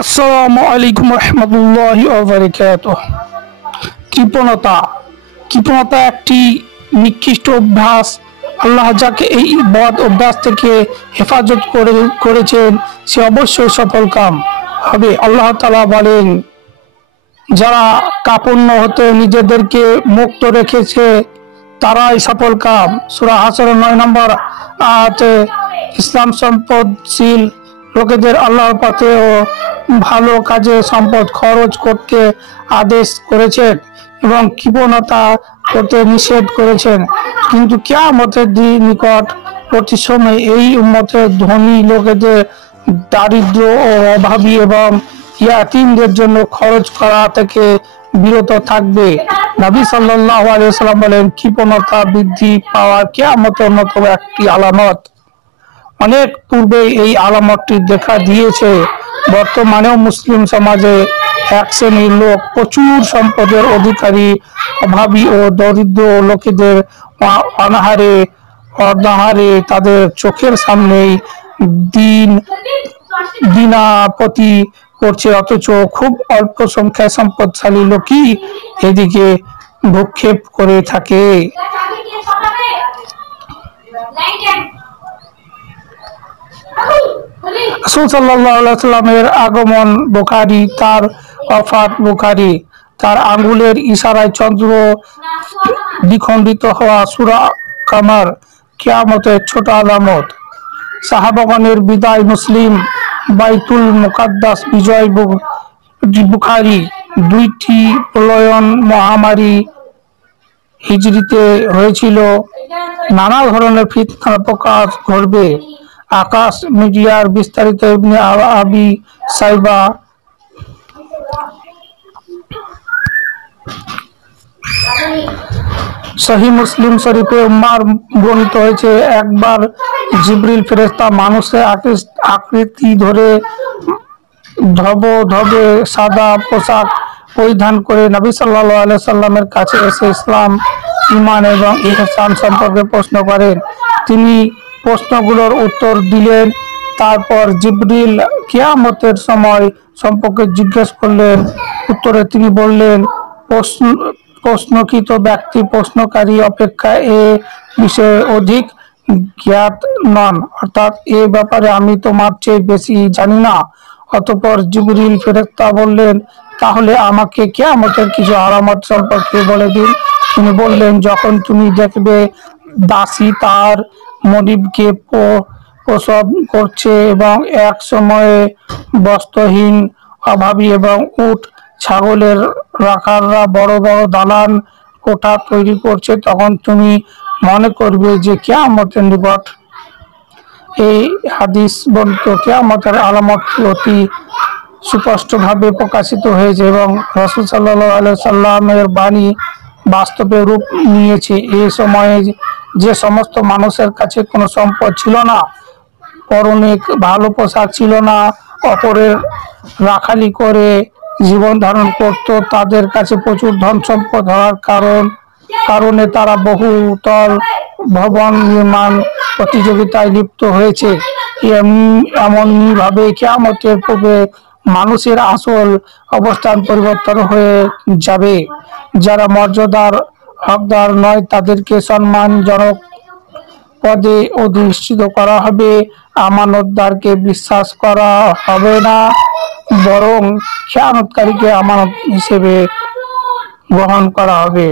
আসসালামু আলাইকুম রহমতুল্লাহি ওয়া বারাকাতুহু। কৃপণতা কৃপণতা একটি নিকৃষ্ট অভ্যাস। আল্লাহ যাকে এই বদ অভ্যাস থেকে হেফাজত করেছেন সে অবশ্যই সফলকাম হবে। আল্লাহ তাআলা বলেন, যারা কাপড় হতে নিজেদেরকে মুক্ত রেখেছে তারাই সফলকাম। সূরা হাসরের 9 নম্বর আয়াতে ইসলাম সম্পদশীল লোকেদের আল্লাহর পথে ও ভালো কাজে সম্পদ খরচ করতে আদেশ করেছেন এবং কৃপণতা করতে নিষেধ করেছেন। কিন্তু কিয়ামতের নিকটবর্তী সময়ে এই উম্মতের ধনী লোকেদের দারিদ্র ও অভাবী এবং ইয়াতীমদের জন্য খরচ করা থেকে বিরত থাকবে। নবী সাল্লাল্লাহু আলাইহি ওয়াসাল্লাম বলেন, কৃপণতা বৃদ্ধি পাওয়া কিয়ামতের অন্যতম একটি আলামত। অনেক পূর্বে এই আলামতটি দেখা দিয়েছে। বর্তমানেও মুসলিম সমাজে এক শ্রেণীর লোক প্রচুর সম্পদের অধিকারী অভাবী ও দরিদ্র লোকেদের অনাহারে তাদের চোখের সামনেই দিনাপতি করছে, অথচ খুব অল্প সংখ্যায় সম্পদশালী লোকই এদিকে ভ্রুক্ষেপ করে থাকে। রাসূল সাল্লাল্লাহু আলাইহি ওয়াসাল্লামের আগমন বুখারী, তার ওফাত বুখারী, তার আঙ্গুলের ইশারায় চন্দ্র দ্বিখণ্ডিত হওয়া সূরা কামার কিয়ামতের ছোট আলামত, সাহাবাগণের বিদায় মুসলিম, বাইতুল মুকাদ্দাস বিজয় বুখারী, দুইটি প্রলয়ন মহামারী হিজরিতে হয়েছিল, নানা ধরনের ফিতনার প্রকাশ ঘটবে। আকাশ মিডিয়ার বিস্তারিত ইবনে আবি সাইবা সহিহ মুসলিম শরীফে উম্মার বর্ণিত হয়েছে, একবার জিবরিল ফেরেশতা মানুষের আকৃতি ধরে ধবধবে সাদা পোশাক পরিধান করে নবী সাল্লাল্লাহু আলাইহি সাল্লামের কাছে এসে ইসলাম, ঈমান এবং ইহসান সম্পর্কে প্রশ্ন করেন। তিনি প্রশ্নগুলোর উত্তর দিলেন। তারপর জিবরিল কিয়ামতের সময় সম্পর্কে জিজ্ঞেস করলেন। উত্তরে তিনি বললেন, প্রশ্নকৃত ব্যক্তি প্রশ্নকারী অপেক্ষা এ বিষয়ে অধিক জ্ঞাত নন, অর্থাৎ এ ব্যাপারে আমি তোমার চেয়ে বেশি জানি না। অতঃপর জিবরিল ফেরেশতা বললেন, তাহলে আমাকে কিয়ামতের কিছু আলামত সম্পর্কে বলে দিন। তিনি বললেন, যখন তুমি দেখবে দাসী তার মনিবকে প্রসব করছে এবং এক সময়ে বস্ত্রহীন, অভাবী এবং উট ছাগলের রাখালরা বড় বড় দালান কোঠা তৈরি করছে, তখন তুমি মনে করবে যে কিয়ামতের নিকট। এই হাদিস বর্ণিত কিয়ামতের আলামতটি অতি সুস্পষ্টভাবে প্রকাশিত হয়েছে এবং রাসূল সাল্লাল্লাহু আলাইহি সাল্লামের বাণী বাস্তবে রূপ নিয়েছে। এই সময়ে যে সমস্ত মানুষের কাছে কোনো সম্পদ ছিল না, পরনে ভালো পোশাক ছিল না, অপরের রাখালি করে জীবন ধারণ করত, তাদের কাছে প্রচুর ধন সম্পদ হওয়ার কারণে তারা বহুতল ভবন নির্মাণ প্রতিযোগিতায় লিপ্ত হয়েছে। এমনই ভাবে কিয়ামতের পূর্বে মানুষের আসল অবস্থান পরিবর্তন হয়ে যাবে। যারা মর্যাদার হকদার নয় তাদেরকে সম্মানজনক পদে অধিষ্ঠিত করা হবে, আমানতদারকে বিশ্বাস করা হবে না, বরং খেয়ানতকারীকে আমানত হিসেবে গ্রহণ করা হবে।